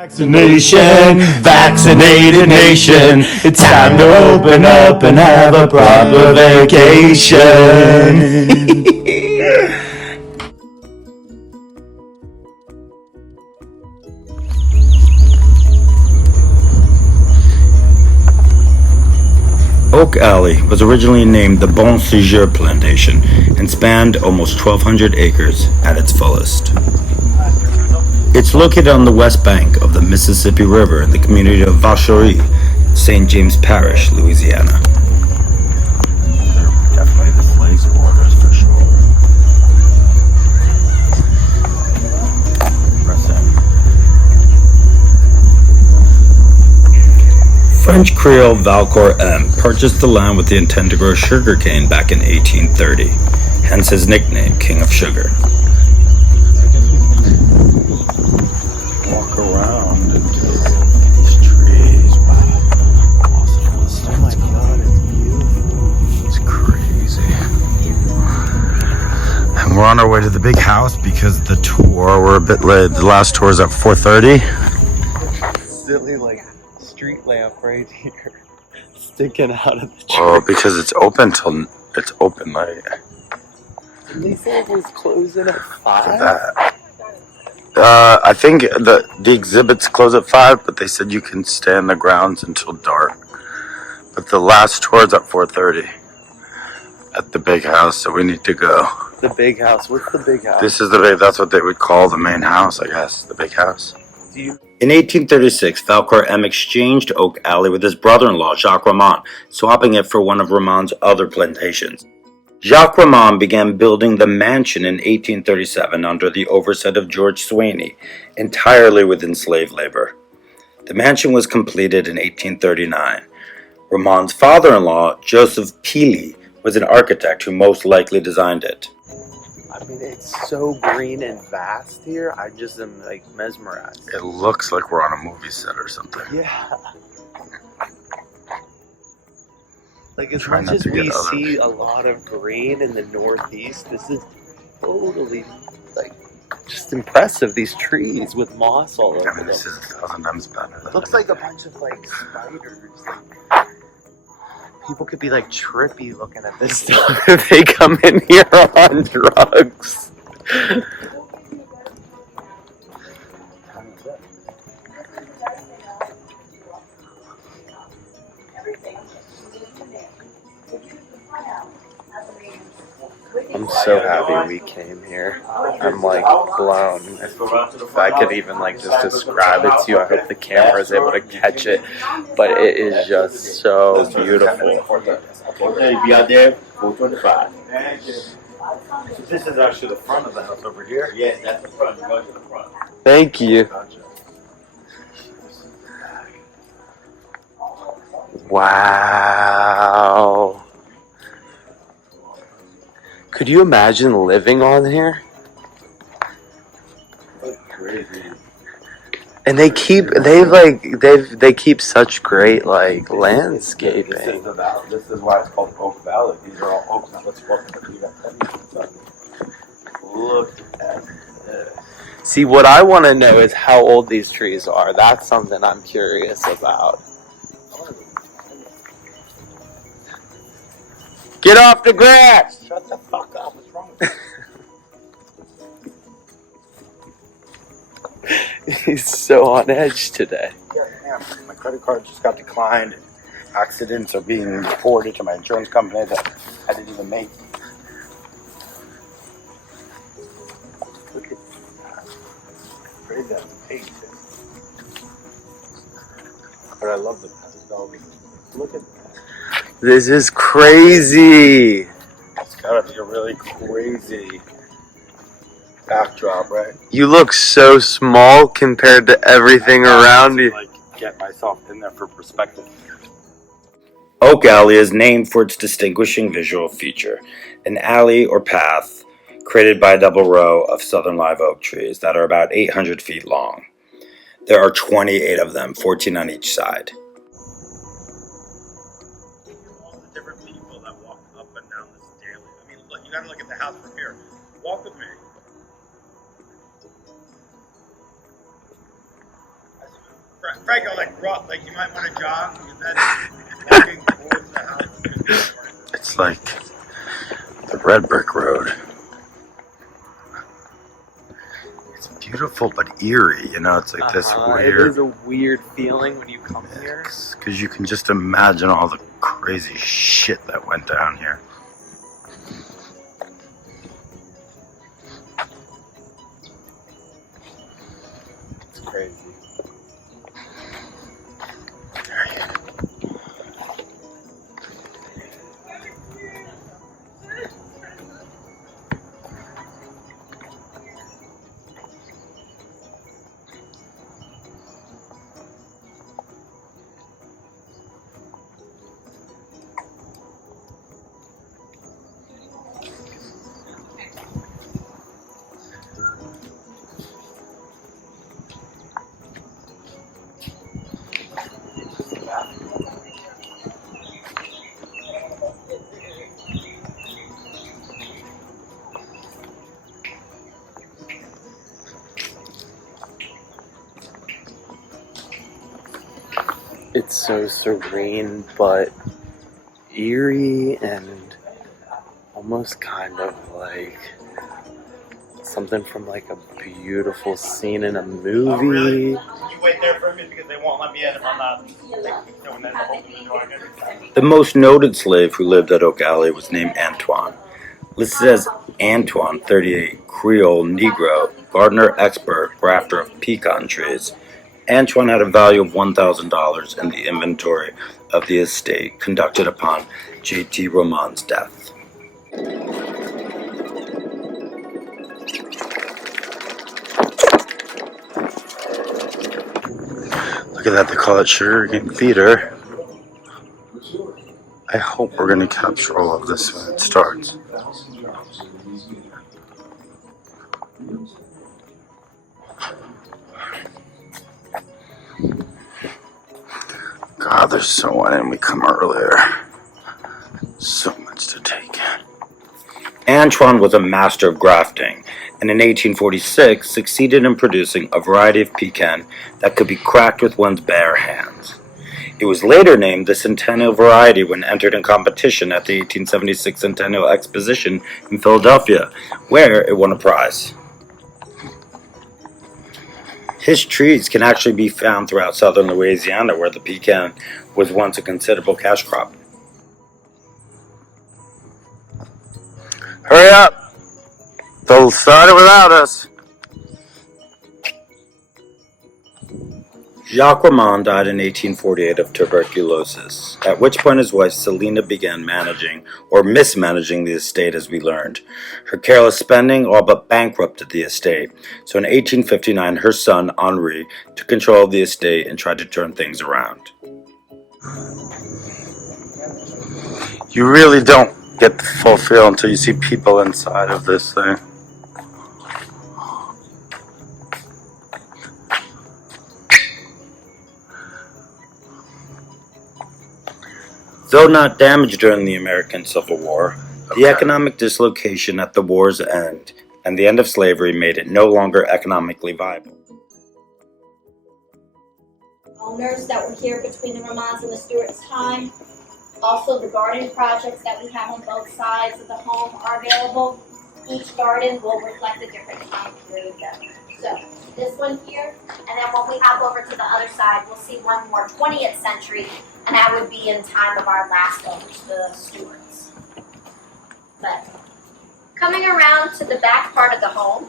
Vaccination, vaccinated nation. It's time to open up and have a proper vacation. Oak Alley was originally named the Bon Séjour Plantation and spanned almost 1,200 acres at its fullest. It's located on the west bank of the Mississippi River in the community of Vacherie, St. James Parish, Louisiana. Definitely the slave quarters for sure. French Creole Valcour M purchased the land with the intent to grow sugarcane back in 1830, hence his nickname, King of Sugar. Walk around into these trees. Wow. Oh my god, it's beautiful. It's crazy. And we're on our way to the big house because the tour, we're a bit late. The last tour is at 4:30. Silly, like, street lamp right here sticking out of the tree. Oh, because it's open till it's open late. Didn't they say it was closing at 5? For that. I think the exhibits close at 5, but they said you can stay on the grounds until dark. But the last tour is at 4:30 at the big house, so we need to go. The big house. What's the big house? This is the big. That's what they would call the main house, I guess. The big house. In 1836, Valcour M exchanged Oak Alley with his brother-in-law, Jacques Ramond, swapping it for one of Ramond's other plantations. Jacques Ramond began building the mansion in 1837 under the oversight of George Swaney, entirely within slave labor. The mansion was completed in 1839. Ramond's father-in-law, Joseph Peely, was an architect who most likely designed it. I mean, it's so green and vast here. I just am, like, mesmerized. It looks like we're on a movie set or something. Yeah. Like, as much as we see a lot of green in the Northeast, this is totally, like, just impressive. These trees with moss all over them. I mean, this is 1,000 times better. It looks like a bunch of, like, spiders. Like, people could be, like, trippy looking at this stuff if they come in here on drugs. I'm so happy we came here. I'm like blown. If I could even like just describe it to you, I hope the camera is able to catch it. But it is just so beautiful. Be out there, 425. So this is actually the front of the house over here? Yes, that's the front. Go to the front. Thank you. Wow. Could you imagine living on here? That's crazy. And they keep such great like landscaping. This is why it's called Oak Valley. These are all oaks. Now let's walk into the Look at this. See, what I want to know is how old these trees are. That's something I'm curious about. Get off the grass! Shut the fuck up. What's wrong with you? He's so on edge today. Yeah, my credit card just got declined. Accidents are being reported to my insurance company that I didn't even make. Look at that. Crazy that page. But I love the pastel. Look at that. This is crazy. It's gotta be a really crazy backdrop, right? You look so small compared to everything around you. Like, get myself in there for perspective. Oak Alley is named for its distinguishing visual feature, an alley or path created by a double row of southern live oak trees that are about 800 feet long. There are 28 of them, 14 on each side. Different people that walk up and down this daily. I mean, look, you gotta look at the house from here. Walk with me. As Franco, like you might want to jog because that's walking towards the house. It's like the red brick road. It's beautiful but eerie, you know. It's like this It weird. is a weird feeling when you come here. Because you can just imagine all the crazy shit that went down here. It's crazy. It's so serene, but eerie and almost kind of like something from like a beautiful scene in a movie. Oh, really? You wait there for me because they won't let me in if I'm not doing that. The most noted slave who lived at Oak Alley was named Antoine. Listed as Antoine, 38, Creole, Negro, gardener, expert, grafter of pecan trees. Antoine had a value of $1,000 in the inventory of the estate conducted upon J.T. Roman's death. Look at that, they call it Sugar Cane Theater. I hope we're going to capture all of this when it starts. God, there's so much, and we come earlier. So much to take in. Antoine was a master of grafting, and in 1846 succeeded in producing a variety of pecan that could be cracked with one's bare hands. It was later named the Centennial variety when entered in competition at the 1876 Centennial Exposition in Philadelphia, where it won a prize. His trees can actually be found throughout southern Louisiana, where the pecan was once a considerable cash crop. Hurry up! They'll start it without us. Jacques Ramond died in 1848 of tuberculosis, at which point his wife Selina began managing, or mismanaging, the estate, as we learned. Her careless spending all but bankrupted the estate, so in 1859 her son, Henri, took control of the estate and tried to turn things around. You really don't get the full feel until you see people inside of this thing. Though not damaged during the American Civil War, the economic dislocation at the war's end and the end of slavery made it no longer economically viable. Owners that were here between the Ramonds and the Stewarts' time. Also, the garden projects that we have on both sides of the home are available. Each garden will reflect a different time period. So, this one here, and then when we hop over to the other side, we'll see one more 20th century, and that would be in time of our last owners, the Stewarts. But coming around to the back part of the home,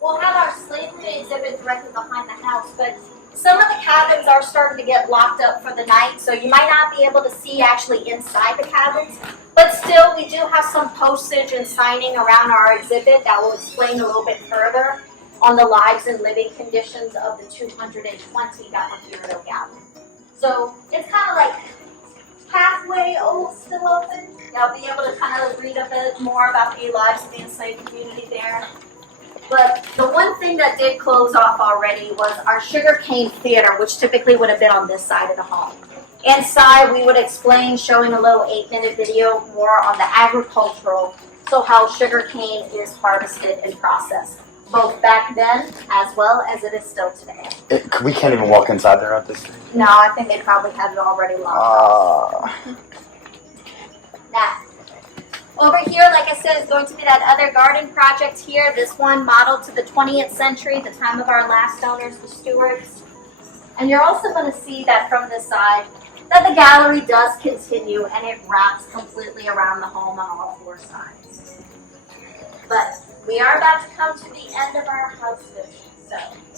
we'll have our slavery exhibit directly behind the house, but some of the cabins are starting to get locked up for the night, so you might not be able to see actually inside the cabins. But still, we do have some postage and signing around our exhibit that will explain a little bit further on the lives and living conditions of the 220 that were here at Oak Alley. So it's kind of like halfway old, still open. You'll be able to kind of read a bit more about the lives of the enslaved community there. But the one thing that did close off already was our sugarcane theater, which typically would have been on this side of the home. Inside, we would explain, showing a little 8-minute video more on the agricultural, so how sugarcane is harvested and processed. both back then as well as it is still today. We can't even walk inside there at this stage. No, I think they probably had it already locked. Now, over here, like I said, is going to be that other garden project here. This one modeled to the 20th century, the time of our last owners, the Stewarts. And you're also going to see that from this side, that the gallery does continue and it wraps completely around the home on all four sides. But we are about to come to the end of our house visit. So,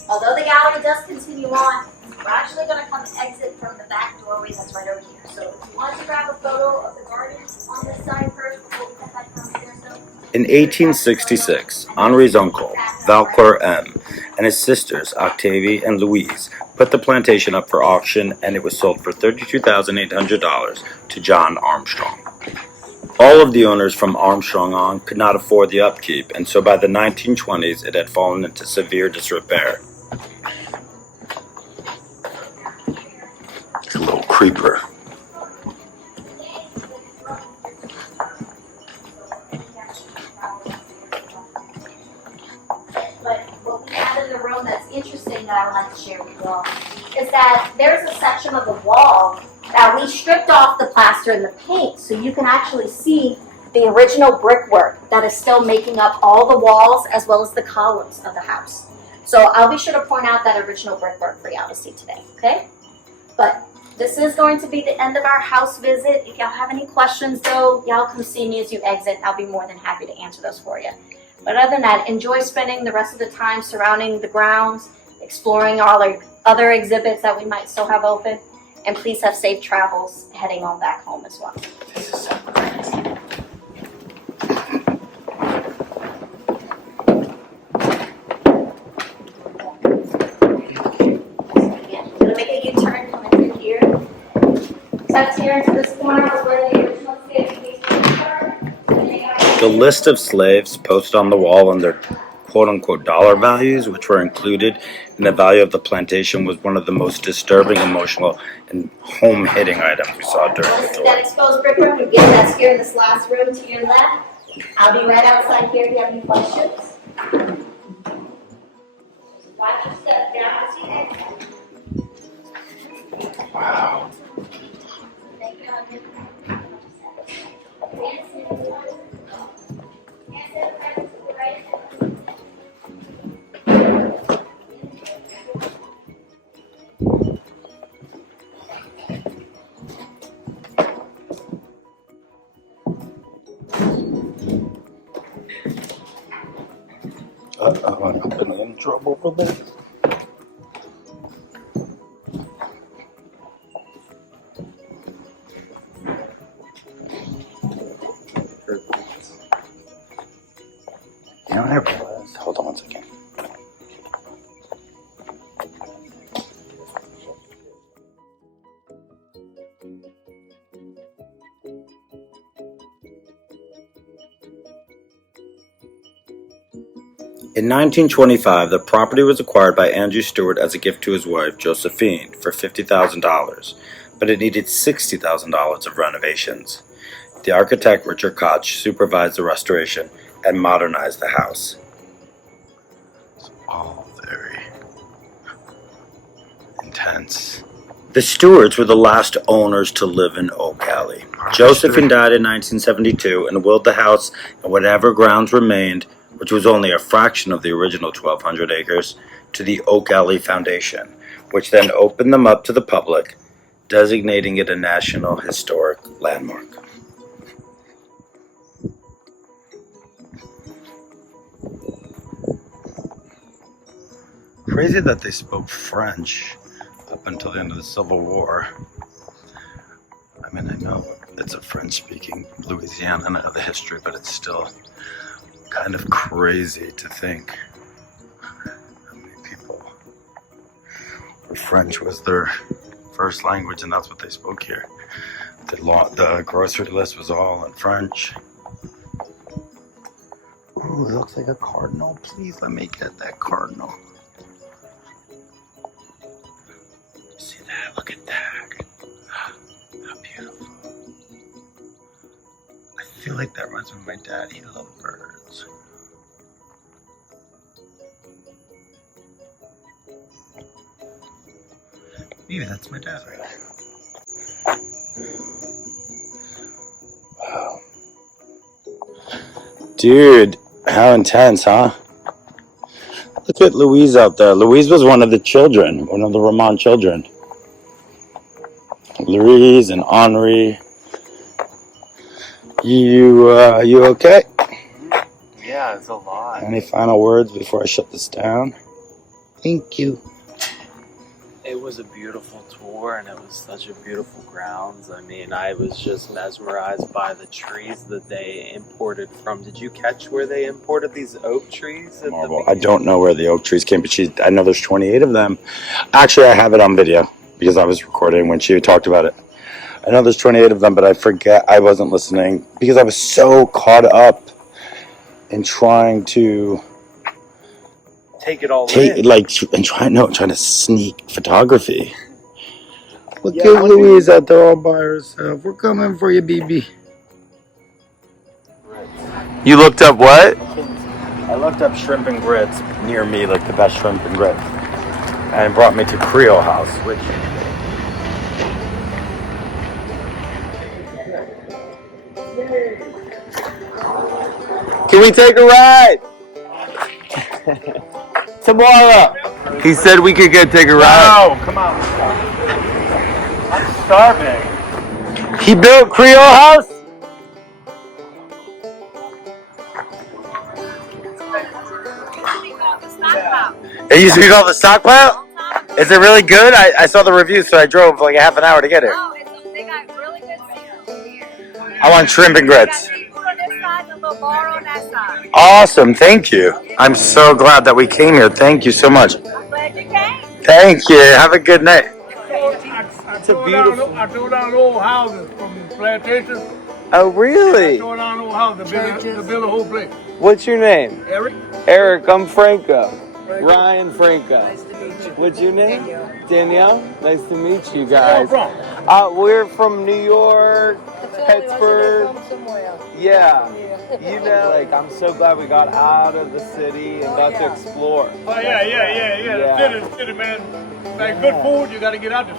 although the gallery does continue on, we're actually going to come exit from the back doorway that's right over here. So, if you want to grab a photo of the garden on this side first before we come back downstairs, In 1866, Henri's uncle, Valcour M., and his sisters, Octavie and Louise, put the plantation up for auction, and it was sold for $32,800 to John Armstrong. All of the owners from Armstrong on could not afford the upkeep, and so by the 1920s it had fallen into severe disrepair. It's a little creeper. that's interesting that I would like to share with you all is that there's a section of the wall that we stripped off the plaster and the paint, so you can actually see the original brickwork that is still making up all the walls as well as the columns of the house. So I'll be sure to point out that original brickwork for y'all to see today, okay? But this is going to be the end of our house visit. If y'all have any questions though, y'all come see me as you exit. I'll be more than happy to answer those for you. But other than that, enjoy spending the rest of the time surrounding the grounds, exploring all the other exhibits that we might still have open, and please have safe travels heading on back home as well. This is so great. Again, gonna make a U-turn coming through here. Tucked here into this corner is where the original staircase are. The list of slaves posted on the wall and their quote-unquote dollar values, which were included in the value of the plantation, was one of the most disturbing, emotional, and home-hitting items we saw during the tour. That exposed brickwork, again, that's here in this last room to your left. I'll be right outside here if you have any questions. Watch your step down as you exit. Wow. Thank you. Uh-oh, I'm gonna get in trouble for this. You know what I realized? Hold on one second. In 1925, the property was acquired by Andrew Stewart as a gift to his wife, Josephine, for $50,000, but it needed $60,000 of renovations. The architect, Richard Koch, supervised the restoration and modernized the house. It's all very intense. The Stewarts were the last owners to live in Oak Alley. Josephine died in 1972 and willed the house and whatever grounds remained, which was only a fraction of the original 1,200 acres, to the Oak Alley Foundation, which then opened them up to the public, designating it a National Historic Landmark. Crazy that they spoke French up until the end of the Civil War. I mean, I know it's a French-speaking Louisiana, and I know the history, but it's still kind of crazy to think how many people French was their first language, and that's what they spoke here. The grocery list was all in French. Ooh, it looks like a cardinal. Please let me get that cardinal. See that? Look at that. How beautiful. I feel like that reminds me of my dad. He loved birds. Yeah, that's my dad. Dude, how intense, huh? Look at Louise out there. Louise was one of the children, one of the Ramon children. Louise and Henri. You okay? Yeah, it's a lot. Any final words before I shut this down? Thank you. It was a beautiful tour, and it was such a beautiful grounds. I mean, I was just mesmerized by the trees that they imported from. Did you catch where they imported these oak trees? Marvel. I don't know where the oak trees came, but I know there's 28 of them. Actually, I have it on video because I was recording when she talked about it. I know there's 28 of them, but I forget. I wasn't listening because I was so caught up in trying to take it all in. trying to sneak photography. Look Yeah, at Louise out there all by herself. We're coming for you, BB. You looked up what? I looked up shrimp and grits near me, like the best shrimp and grits, and it brought me to Creole House, which. Can we take a ride? Tomorrow. He said we could go take a ride. No, come on. I'm starving. He built Creole House? It used to be called the stockpile? Is it really good? I saw the reviews, so I drove like a half an hour to get here. Oh, they got really good seafood here. I want shrimp and grits. They got seafood on this side and a little bar on that side. Awesome, thank you. I'm so glad that we came here. Thank you so much. I'm glad you came. Thank you. Have a good night. It's a beautiful. I tore down old houses from the plantation. Oh, really? I tore down old houses to build a whole place. What's your name? Eric? Eric, I'm Franco. Ryan Franco. Nice to meet you. What's your name? Danielle. Nice to meet you guys. Where are you from? We're from New York, Pittsburgh. Yeah. You know, like, I'm so glad we got out of the city and got to explore. Oh, yeah. The city, man. Like good food, you got to get out the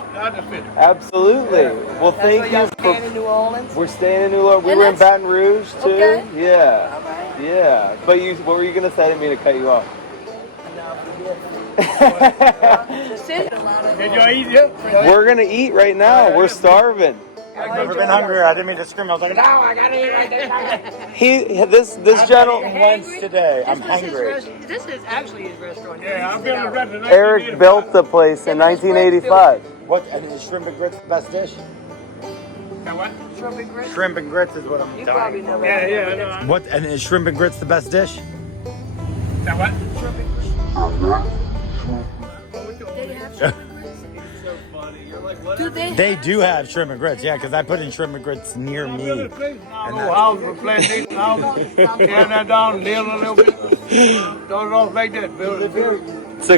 city. Absolutely. Well, thank you. Staying in New Orleans? We're staying in New Orleans. We were in Baton Rouge, too. Okay. Yeah. All right. Yeah. But what were you going to say? I didn't mean to cut you off. Did y'all eat yet? We're going to eat right now. We're starving. I've never been hungrier. I didn't mean to scream. I was like, no, I got to eat right there. This gentleman. Once today. I'm hungry. This is actually his restaurant. Yeah, I've been to the restaurant. Eric built the place in 1985. What? And is shrimp and grits the best dish? What? Shrimp and grits? Shrimp and grits is what I'm You dying probably for. never Yeah. No. What? And is shrimp and grits the best dish? Now what? Shrimp and grits. They have shrimp and grits? So funny. You're like, what? Do they? They do have shrimp and grits, yeah, because I put in shrimp and grits near me. Old house with plantation houses. Tear that down, nail a little bit. Throw it off like that. Build it. It's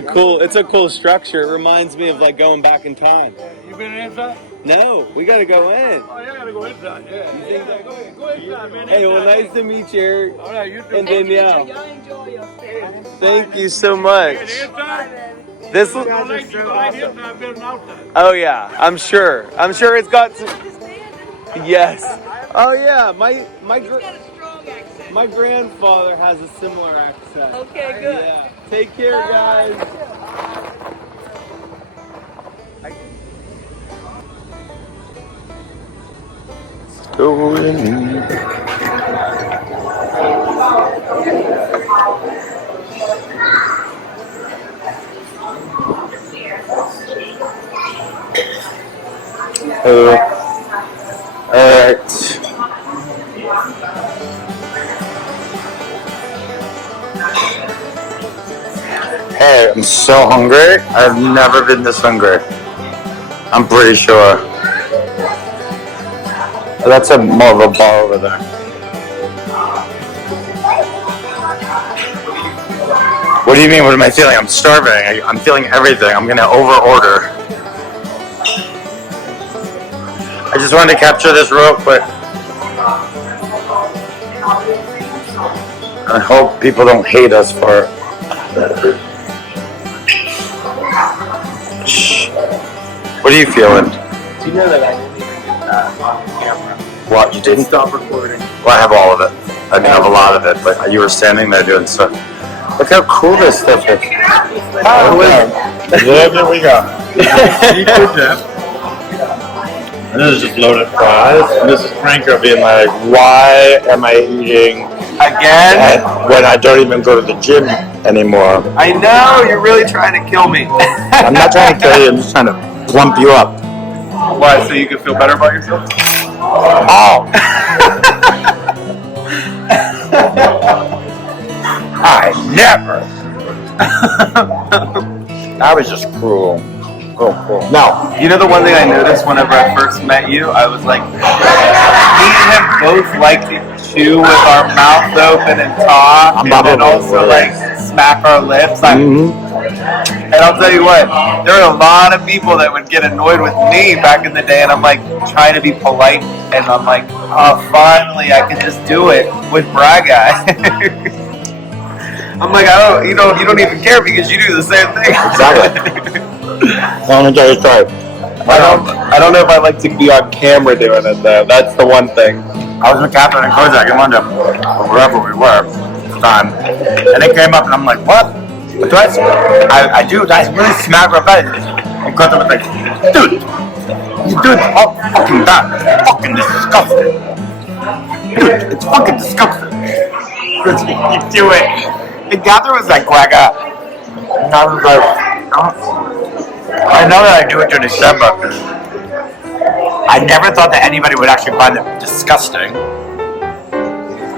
a cool structure. It reminds me of like going back in time. You been inside? No, we gotta go in. Oh, you gotta go inside. Yeah. Go inside, man. Hey, well, Inside. nice to meet you, Eric. All right, you too. And Danielle. Y'all enjoy your stay. Thank you so Yeah, much. the inside. This. You like the inside, building outside. Oh yeah, I'm sure it's got some. Yes. Oh yeah, my Got a strong accent. my grandfather has a similar accent. Okay, good. Yeah. Take care, guys. Alright. Hey, I'm so hungry. I've never been this hungry. I'm pretty sure. That's more of a bar over there. What do you mean? What am I feeling? I'm starving. I'm feeling everything. I'm gonna over-order. I just wanted to capture this real quick. I hope people don't hate us for What are you feeling? Do you know that I didn't even get that on camera? What, you didn't? Stop recording. Well, I have all of it. I mean, I have a lot of it, but you were standing there doing stuff. Look how cool this stuff is. Oh, There we go. And this is just loaded fries. And this is Franco being like, why am I eating again? when I don't even go to the gym anymore? I know, you're really trying to kill me. I'm not trying to kill you, I'm just trying to plump you up. Why, so you can feel better about yourself? Oh! I never! That was just cruel. Cool. No. You know the one thing I noticed whenever I first met you? I was like, me and him both like to chew with our mouths open and talk, and then also like smack our lips. And I'll tell you what, there are a lot of people that would get annoyed with me back in the day, and I'm like trying to be polite, and I'm like, oh, finally I can just do it with Bry Guy. I'm like, you don't even care because you do the same thing. Exactly. I don't know if I like to be on camera doing it though. That's the one thing. I was with Catherine and Kozak in London, or wherever we were at the time, and they came up and I'm like, what? What do I do? I really smack my face. And Kozak was like, dude, you're doing all fucking bad. It's fucking disgusting. Dude, it's fucking disgusting. You do it. And Catherine was like, quack up. And I was like, I know that I do it during December. I never thought that anybody would actually find it disgusting.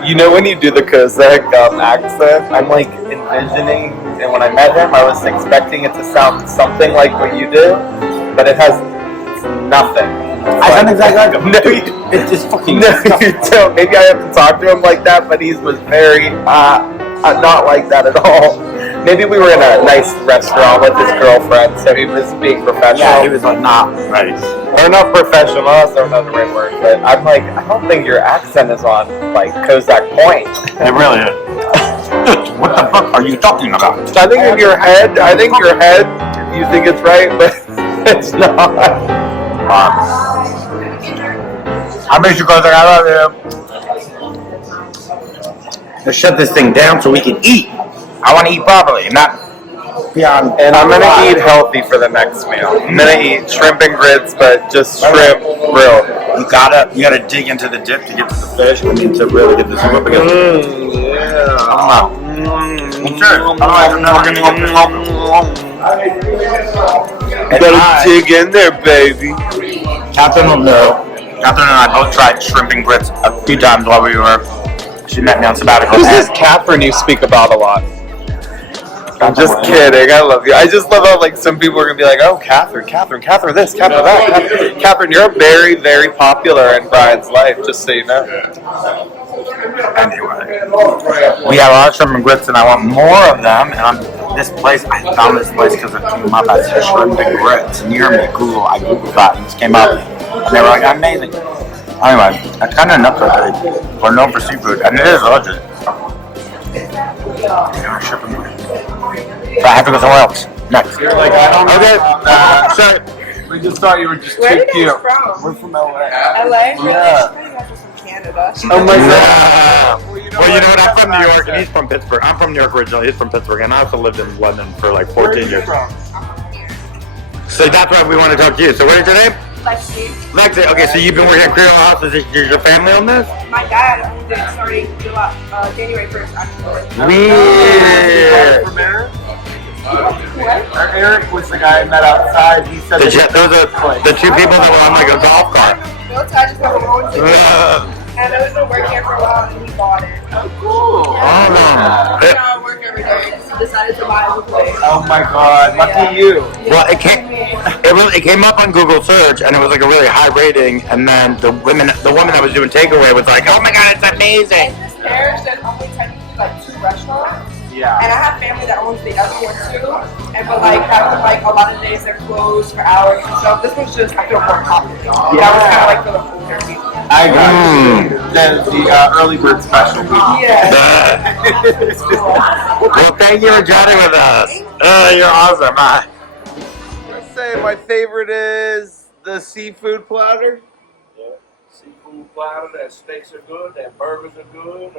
You know when you do the Kozak accent, I'm like envisioning, and when I met him, I was expecting it to sound something like what you do, but it has nothing. I sound exactly like him. No, it's just fucking no, disgusting. you don't. Maybe I have to talk to him like that, but he was very not like that at all. Maybe we were in a nice restaurant with his girlfriend, so he was being professional. Yeah, he was like, not nice. Or not professional, I don't know the right word, but I'm like, I don't think your accent is on, like, Kozak point. It really is. What the fuck are you talking about? I think in your head, you think it's right, but it's not. I miss you, Kozak. I love you. Let's shut this thing down so we can eat. I want to eat properly and not beyond. And I'm going to eat healthy for the next meal. I'm going to eat shrimp and grits, but just shrimp grilled. You gotta dig into the dip to get to the fish. I mean, to really get this up again. Yeah. Gotta dig in there, baby. Catherine will know. Catherine and I both tried shrimp and grits a few times while we were. She met me on sabbatical. Who's this Catherine you speak about a lot? I'm just kidding. I love you. I just love how like some people are gonna be like, "Oh, Catherine this, Catherine that." Catherine, you're very, very popular in Brian's life. Just so you know. Anyway, we have our shrimp and grits, and I want more of them. And this place, I found this place because it came up as shrimp and grits near me. Google, I googled that, and this came up, and they were like, "Amazing." Anyway, that's kind of enough for known for seafood, and it is legit. So I have to go somewhere else. Next. You're like, I don't know. Okay. Sorry. We just thought you were just Where too are you cute. guys from? We're from LA. LA? Yeah. You guys are from Canada. Oh my god. Well, you know what? I'm from New York, and he's from Pittsburgh. I'm from New York originally. He's from Pittsburgh, and I also lived in London for like 14 years. So that's why we want to talk to you. So what is your name? Lexi. Okay, so you've been working at Creole House. Is your family on this? My dad owned it starting January 1st, actually. Weird. From Eric? Eric was the guy I met outside. He said Those are the two people that were on like a golf cart. I just never owned it. And I was been working here for a while, and he bought it. Oh, cool. I work every day, so decided to buy the place. Oh my god, lucky you. Well, it came up on Google search, and it was like a really high rating. And then the woman that was doing takeaway was like, "Oh my god, it's amazing." In this parish, there's only technically like 2 restaurants. Yeah. And I have family that owns the other one too. And but like after like a lot of days they're closed for hours and stuff. This one's just I feel more popular. That was kind of like for the older people. I got you. The early bird special. Yeah. Well, thank you for chatting with us. You're awesome. say my favorite is the seafood platter. Yeah. Seafood platter, that steaks are good, that burgers are good.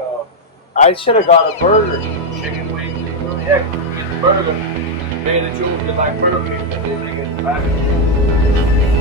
I should have got a burger. Chicken wings are good. Yeah, you get the burger. Man, that you like burger, they get the platter.